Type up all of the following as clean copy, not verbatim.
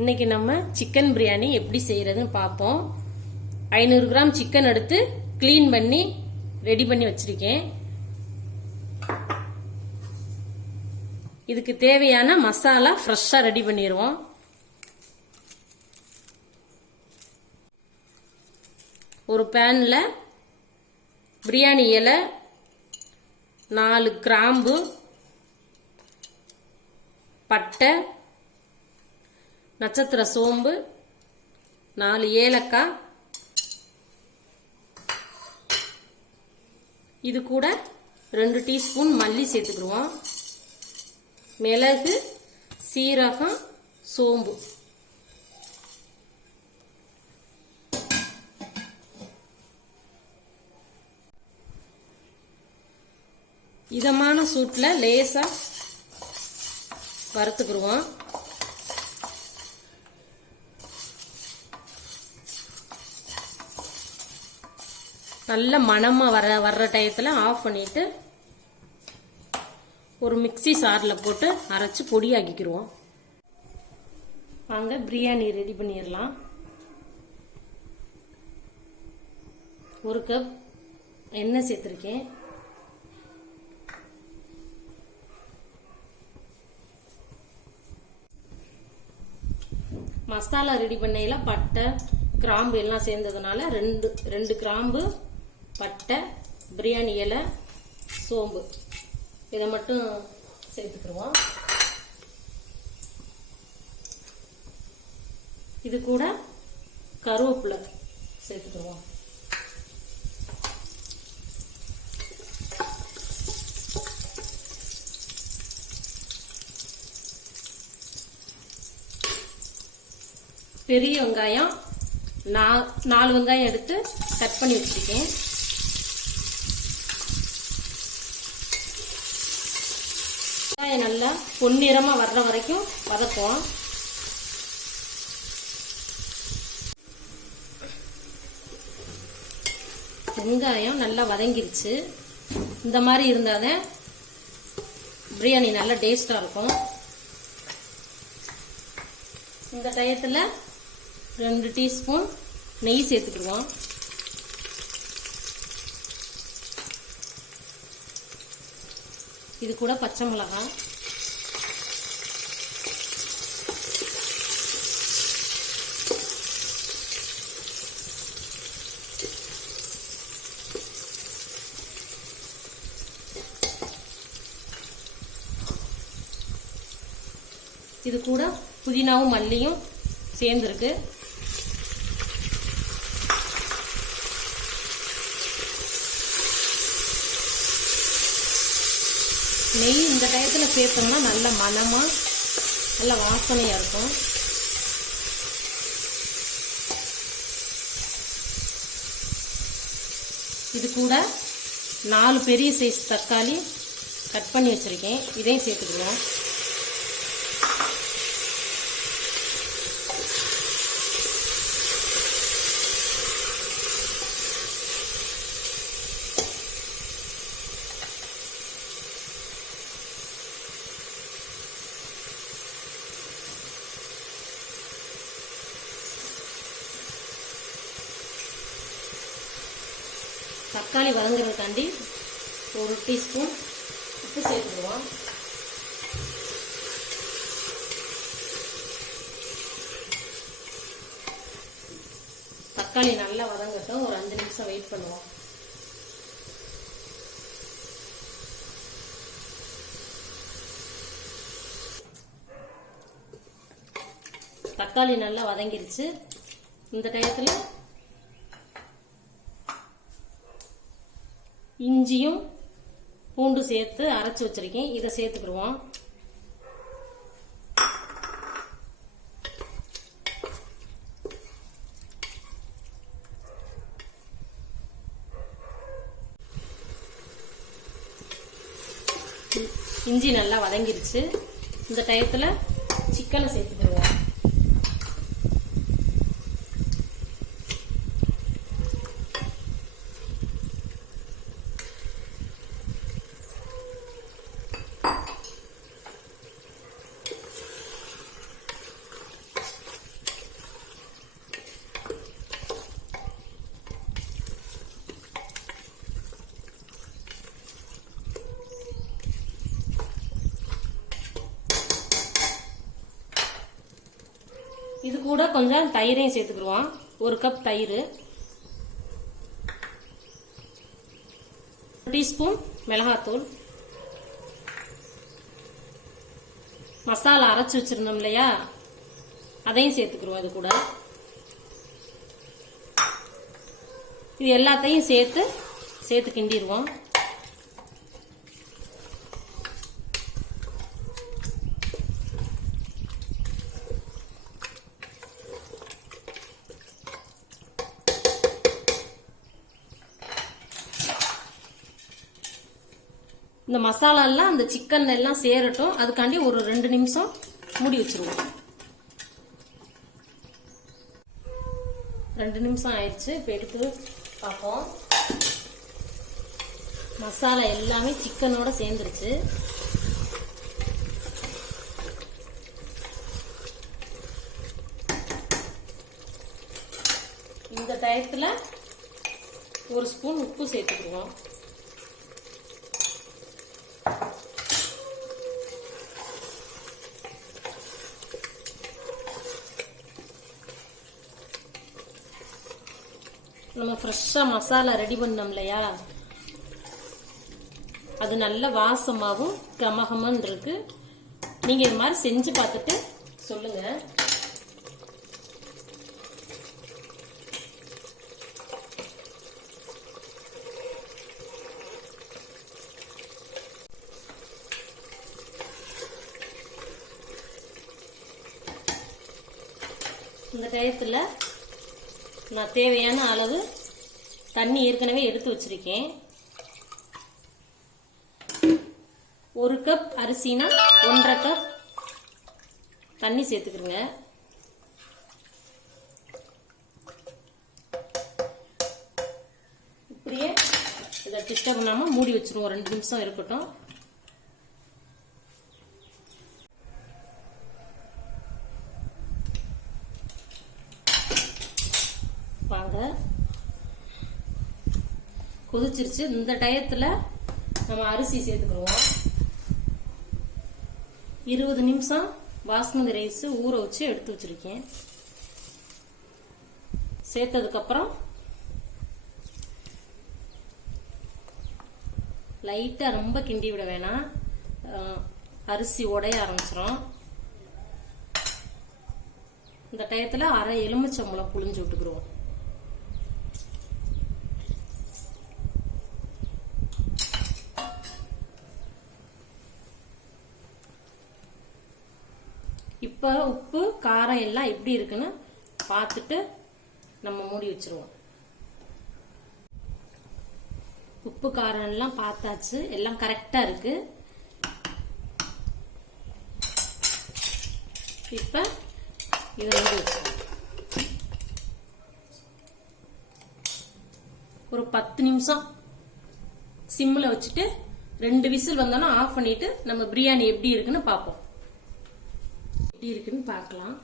இன்னைக்கு நம்ம சிக்கன் பிரியாணி எப்படி செய்யறதுன்னு பார்ப்போம். 500 கிராம் சிக்கன் எடுத்து கிளீன் பண்ணி ரெடி பண்ணி வச்சிருக்கேன். இதுக்கு தேவையான மசாலா ஃப்ரெஷ்ஷா ரெடி பண்ணிடுவோம். ஒரு பேன்ல பிரியாணி இலை, 4 கிராம்பு, பட்டை, நட்சத்திர சோம்பு, 4 ஏலக்காய், இது கூட 2 டீஸ்பூன் மல்லி சேர்த்துக்குருவோம். மிளகு, சீரகம், சோம்பு. இதமான சூட்ல லேசா வறுத்துக்குருவோம். நல்ல மணமா வர்ற டயத்துல ஆஃப் பண்ணிட்டு ஒரு மிக்ஸி சார்ல போட்டு அரைச்சு பொடி ஆக்கிக்கிருவோம். வாங்க பிரியாணி ரெடி பண்ணிடலாம். 1 கப் எண்ணெய் சேர்த்திருக்கேன். மசாலா ரெடி பண்ணையில பட்டை, கிராம்பு எல்லாம் சேர்ந்ததுனால 2 கிராம்பு, பட்டை, பிரியாணி இலை, சோம்பு இதை மட்டும் சேர்த்துக்கிடுவோம். இது கூட கருவேப்பிலை சேர்த்துக்கிடுவோம். பெரிய வெங்காயம் 4 வெங்காயம் எடுத்து கட் பண்ணி வச்சிருக்கேன். வெங்காயம் நல்லா பொன்னிறமா வர்ற வரைக்கும் வதக்குவோம். வெங்காயம் நல்லா வதங்கிருச்சு. இந்த மாதிரி இருந்தாதான் பிரியாணி நல்லா டேஸ்டா இருக்கும். இந்த டயத்துல 2 டீஸ்பூன் நெய் சேர்த்துக்கிடுவோம். இது கூட பச்சை மிளகாய், இது கூட புதினாவும் மல்லியும் சேர்ந்துருக்கு. நெய் இந்த டயத்துல சேர்த்தோம்னா நல்ல மணமா நல்ல வாசனையா இருக்கும். இது கூட 4 பெரிய சைஸ் தக்காளி கட் பண்ணி வச்சிருக்கேன். இதையும் சேர்த்துக்கலாம். தக்காளி வதங்குறதுக்காண்டி 1 டீஸ்பூன் உப்பு சேர்த்துக்குவோம். தக்காளி நல்லா வதங்கட்டும். ஒரு 5 நிமிஷம் வெயிட் பண்ணுவோம். தக்காளி நல்லா வதங்கிருச்சு. இந்த டயத்துல இஞ்சியும் பூண்டு சேர்த்து அரைச்சு வச்சிருக்கேன். இதை சேர்த்துக்கிடுவோம். இஞ்சி நல்லா வதங்கிருச்சு. இந்த டயத்துல சிக்கனை சேர்த்துக்கிடுவோம். இது கூட கொஞ்சம் தயிரையும் சேர்த்துக்குருவோம். 1 கப் தயிர், 1 டீஸ்பூன் மிளகாத்தூள், மசாலா அரைச்சு வச்சிருந்தோம் இல்லையா அதையும் சேர்த்துக்குருவோம். இது கூட இது எல்லாத்தையும் சேர்த்து கிண்டிடுவோம். இந்த மசாலா எல்லாம் அந்த சிக்கன் எல்லாம் சேரட்டும். அதுக்காண்டி ஒரு 2 நிமிஷம் மூடி வச்சிருவோம். 2 நிமிஷம் ஆயிடுச்சு. இப்போ எடுத்து பார்ப்போம். மசாலா எல்லாமே சிக்கனோட சேர்ந்துருச்சு. இந்த டயத்துல 1 ஸ்பூன் உப்பு சேர்த்துக்குவோம். நம்ம ஃப்ரெஷ்ஷா மசாலா ரெடி பண்ணோம் இல்லையா அது நல்ல வாசமாகவும் கமகமன்னு இருக்கு. நீங்க இது மாதிரி செஞ்சு பார்த்துட்டு சொல்லுங்க. இந்த டயத்துல நான் தேவையான அளவு தண்ணி ஏற்கனவே எடுத்து வச்சிருக்கேன். 1 கப் அரிசினா 1.5 கப் தண்ணி சேர்த்துக்கிறேங்க. இப்படியே இதை டிஸ்டர்ப் பண்ணாம மூடி வச்சிருவோம். 2 நிமிஷம் இருக்கட்டும். வாங்க, கொதிச்சிருச்சு. இந்த டயத்துல நம்ம அரிசி சேர்த்துக்கிறோம். 20 நிமிஷம் பாஸ்மதி ரைஸ் ஊற வச்சு எடுத்து வச்சிருக்கேன். சேர்த்ததுக்கு அப்புறம் லைட்டா ரொம்ப கிண்டி விட வேணாம், அரிசி உடைய ஆரம்பிச்சிடும். இந்த டயத்துல அரை எலுமிச்சம்பழம் புளிஞ்சு விட்டுக்கிறோம். இப்ப உப்பு காரம் எல்லாம் எப்படி இருக்குன்னு பார்த்துட்டு நம்ம மூடி வச்சிருவோம். உப்பு காரம் எல்லாம் பார்த்தாச்சு, எல்லாம் கரெக்டா இருக்கு. இப்ப இதை மூடி வச்சிருவோம். ஒரு 10 நிமிஷம் சிம்ல வச்சுட்டு 2 விசில் வந்தோன்னா ஆஃப் பண்ணிட்டு நம்ம பிரியாணி எப்படி இருக்குன்னு பார்ப்போம். எப்படி இருக்குன்னு பார்க்கலாம்.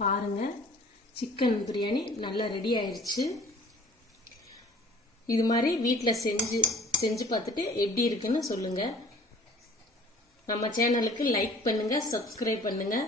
பாருங்க, சிக்கன் பிரியாணி நல்லா ரெடி ஆயிருச்சு. இது மாதிரி வீட்டில் செஞ்சு பார்த்துட்டு எப்படி இருக்குன்னு சொல்லுங்க. நம்ம சேனலுக்கு லைக் பண்ணுங்க, சப்ஸ்கிரைப் பண்ணுங்க.